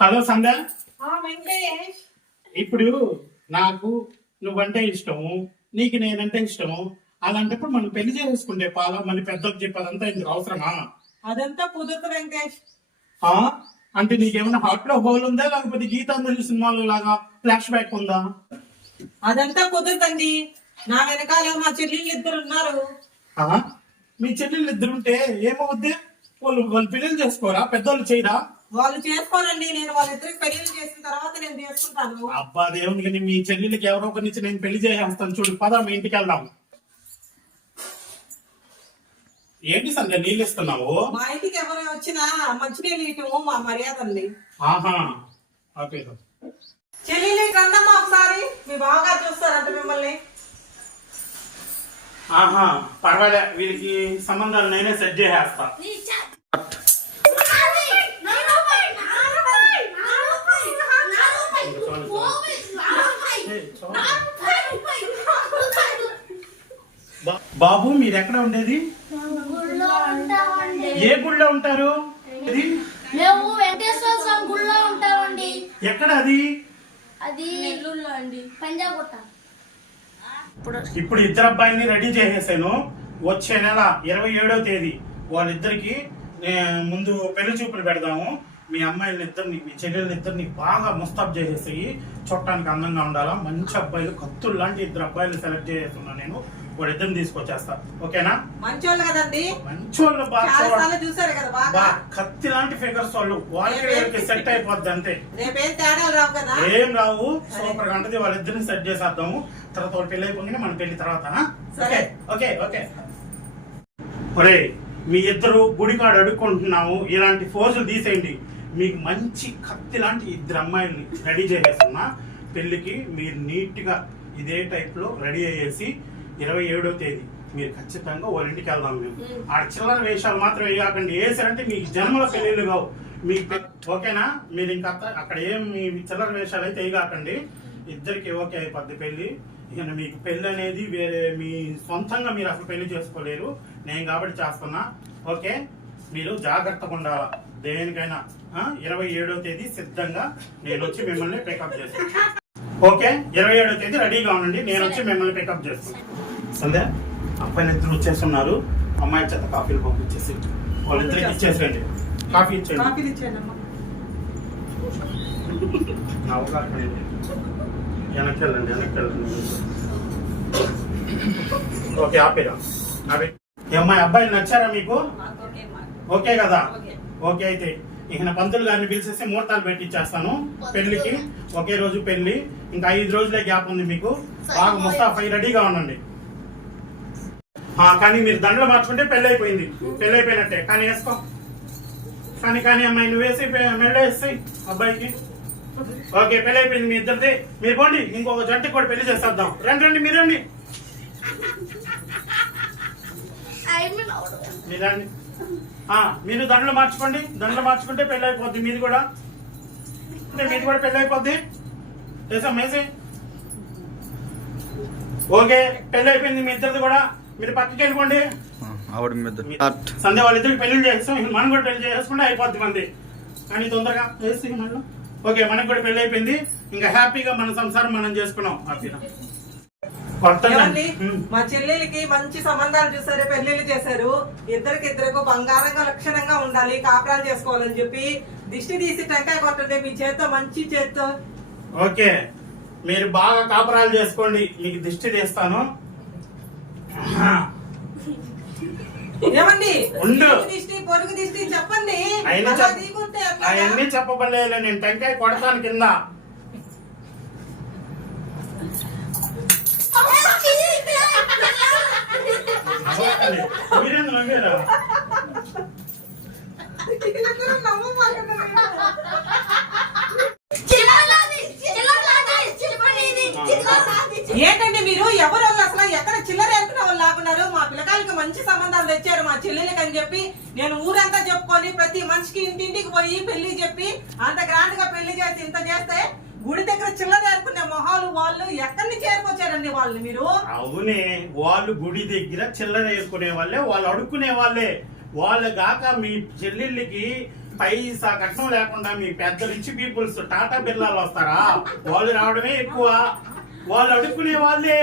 Hello Venkatesh. ఇప్పుడు నాకు నువ్వంటే ఇష్టము నీకు నేనంటే ఇష్టము అలాంటప్పుడు మనం పెళ్ళి చేసుకుంటే పాల మన పెద్దలకు చెప్పదంతా ఇందుకు అవసరమా? అదంతా కుదరదు వెంకటేష్? అంటే నీకేమైనా హార్ట్లో హోల్ ఉందా లేకపోతే గీతాంజలి సినిమాలో లాగా ఫ్లాష్ బ్యాక్ ఉందా? అదంతా కుదరదండి. నా వెనకాల మా చెల్లెళ్ళు ఇద్దరు ఉన్నారు. ఆ? మీ చెల్లెళ్ళు ఇద్దరుంటే ఏమవుద్ది? వాళ్ళు వాళ్ళు పెళ్ళి చేసుకోరా? పెద్దోళ్ళు చేయరా? వాళ్ళు చేసుకోరండి నేను వాళ్ళిద్దరికి పెళ్ళి చేసిన తర్వాత నేను చేసుకుంటాను. అబ్బా దేవుని మీ చెల్లెళ్ళకి ఎవరో ఒకరి నుంచి నేను పెళ్ళి చేసేస్తాను చూడు. పద మీ ఇంటికి వెళ్దాం. ఏంటి సంధ్య నీళ్ళు ఇస్తున్నావు? మా ఇంటికి ఎవరు వచ్చినా మంచినీళ్ళు ఇవ్వటము మా మర్యాద అండి ఆహా ఓకే చెల్లెలు రండమ్మా ఒకసారి మీ బాగా చూస్తారంట మిమ్మల్ని. ఆహా పర్వాలే వీళ్ళకి సంబంధాలు నేనే సెట్ చేసేస్తా. బాబు మీరు ఎక్కడ ఉండేది? ఏ గుళ్ళో ఉంటారు? ఇది మేము వెంకటేశ్వర స్వామి గుడిలో ఉంటామండి. ఎక్కడ అది? అది నెల్లూరులో అండి. పంజాబ్ గుట్ట ఇప్పుడు ఇద్దరు అబ్బాయిని రెడీ చేసేసాను. వచ్చే నెల ఇరవై ఏడో తేదీ వాళ్ళిద్దరికి ముందు పెళ్ళి చూపులు పెడదాము. మీ అమ్మాయిలని ఇద్దరిని మీ చెల్లెళ్ళని ఇద్దరిని బాగా ముస్తాబ్ చేసేసి చూడటానికి అందంగా ఉండాలా? మంచి అబ్బాయిలు కత్తులు లాంటి ఇద్దరు అబ్బాయిలు సెలెక్ట్ చేస్తున్నా నేను. వాళ్ళిద్దరిని తీసుకొచ్చేస్తా. ఓకేనా? మంచోళ్ళు కదండి. బాగా చూసారు కదా బాగా. కత్తి లాంటి ఫిగర్స్ వాళ్ళు వాళ్ళకి సెట్ అయిపోద్ది అంతే. రేపేం తేడాలు రావు కదా? ఏం రావు. సూపర్గా ఉంటది. వాళ్ళిద్దరిని సెట్ చేసేద్దాము. తర్వాత వాళ్ళ పెళ్ళి అయిపోగానే మన పెళ్ళి తర్వాత. ఓకే ఓకే ఒరే మీ ఇద్దరు గుడికాడు అడుక్కుంటున్నాము. ఇలాంటి ఫోజులు తీసేయండి. మీకు మంచి కత్తి లాంటి ఇద్దరు అమ్మాయిల్ని రెడీ చేసేస్తున్నా. పెళ్ళికి మీరు నీట్గా ఇదే టైప్లో రెడీ అయ్యేసి ఇరవై ఏడో తేదీ. మీరు ఖచ్చితంగా వాళ్ళ ఇంటికి వెళ్దాం మేము. ఆ చిల్లర వేషాలు మాత్రం వేయకండి. వేసారంటే మీకు జన్మల పెళ్ళిళ్ళు కావు. మీకు ఓకేనా? మీరు ఇంకా అక్కడ ఏం మీ చిల్లర వేషాలు అయితే వేయకండి. ఇద్దరికి ఓకే అయిపోద్ది పెళ్ళి ఇక మీకు పెళ్ళి అనేది వేరే మీ సొంతంగా మీరు అసలు పెళ్ళి చేసుకోలేరు. నేను కాబట్టి చేస్తున్నా. ఓకే? మీరు జాగ్రత్తగా ఉండాలా? దేనికైనా. ఇరవై ఏడో తేదీ సిద్ధంగా నేను వచ్చి మిమ్మల్ని పికప్ చేస్తాను ఓకే? ఇరవై ఏడో తేదీ రెడీగా ఉండండి. నేను వచ్చి మిమ్మల్ని పికప్ చేస్తాను సంధ్య అబ్బాయిలు ఇద్దరు వచ్చేస్తున్నారు. అమ్మాయి చేత కాఫీలు పంపించేసి వాళ్ళిద్దరికి ఇచ్చేసేయండి. కాఫీ ఇచ్చేయండి. కాఫీలు ఏంటి? వెనక్కి వెళ్ళండి వెనక్కి వెళ్ళండి ఓకే ఆపేరా. ఆపే. ఈ అమ్మాయి అబ్బాయిలు నచ్చారా మీకు? ఓకే కదా? ఓకే. అయితే ఇక పంతులు గారిని పిలిచేసి ముహూర్తాలు పెట్టిచ్చేస్తాను పెళ్ళికి. ఒకే రోజు పెళ్ళి. ఇంకా ఐదు రోజులే గ్యాప్ ఉంది మీకు. బాగా ముస్తాఫై రెడీగా ఉండండి. కానీ మీరు దండలు మార్చుకుంటే పెళ్ళి అయిపోయింది అయిపోయినట్టే కానీ వేసుకో. కానీ కానీ అమ్మాయి నువ్వు వేసి మెళ్ళ వేస్తాయి అబ్బాయికి. ఓకే పెళ్ళి అయిపోయింది మీ ఇద్దరిది. మీరు పోండి ఇంకొక జంటకి కూడా పెళ్ళి చేసేద్దాం. రండి రండి మీరు రండి. మీరు రండి. మీరు దండలు మార్చుకోండి. దండలు మార్చుకుంటే పెళ్ళి అయిపోద్ది మీది కూడా మీది కూడా పెళ్ళి అయిపోద్ది వేసాం వేసి. ఓకే పెళ్ళి అయిపోయింది మీ ఇద్దరిది కూడా. మీరు పక్కకి వెళ్ళిపోండి. ఆవిడ మీద సంధ్య వాళ్ళిద్దరికి పెళ్ళి చేస్తాం మనం కూడా పెళ్ళి చేసుకుంటే అయిపోద్ది మంది. కానీ తొందరగా వేసి మనం ఓకే మనకు కూడా పెళ్ళి అయిపోయింది. ఇంకా హ్యాపీగా మన సంసారం మనం చేసుకున్నాం హ్యాపీగా మా చెల్లెలకి మంచి సంబంధాలు చూసారు పెళ్ళిళ్ళు చేశారు. ఇద్దరికి ఇద్దరికి బంగారంగా లక్షణంగా ఉండాలి కాపురాలు చేసుకోవాలని చెప్పి దిష్టి తీసి టెంకాయ కొట్టండి మీ చేత్తో మంచి చేత్తో. ఓకే. మీరు బాగా కాపురాలు చేసుకోండి మీకు దిష్టి తీస్తాను. ఏమండి దిష్టి పొరుగు దిష్టి చెప్పండి? అవన్నీ చెప్పబడలేదు నేను టెంకాయ కొడతాను కింద. మీరెందుకు నవ్వారు? వీళ్ళిద్దరూ నవ్వమాకండి. ఏంటండి మీరు ఎవరు అసలు ఎక్కడ చిల్లర ఎరుకునే వాళ్ళు లాగున్నారు మా పిల్లకాయలకి మంచి సంబంధాలు తెచ్చారు మా చెల్లెలకి అని చెప్పి నేను ఊరంతా చెప్పుకొని ప్రతి మనిషికి ఇంటింటికి పోయి పెళ్ళి చెప్పి అంత గ్రాండ్గా పెళ్ళి చేసి ఇంత చేస్తే గుడి దగ్గర చిల్లర ఏరుకునే మొహాలు వాళ్ళు ఎక్కడి నుంచి వాళ్ళు మీరు? అవునే వాళ్ళు గుడి దగ్గర చిల్లర ఏర్కొనే వాళ్ళే వాళ్ళు అడుక్కునే వాళ్ళే. వాళ్ళు గాక మీ చెల్లెళ్ళకి పైసా కట్నం లేకుండా మీ పెద్ద రిచ్ పీపుల్స్ టాటా బిర్లాలు వస్తారా? వాళ్ళు రావడమే ఎక్కువ. వాళ్ళు అడుక్కునే వాళ్ళే.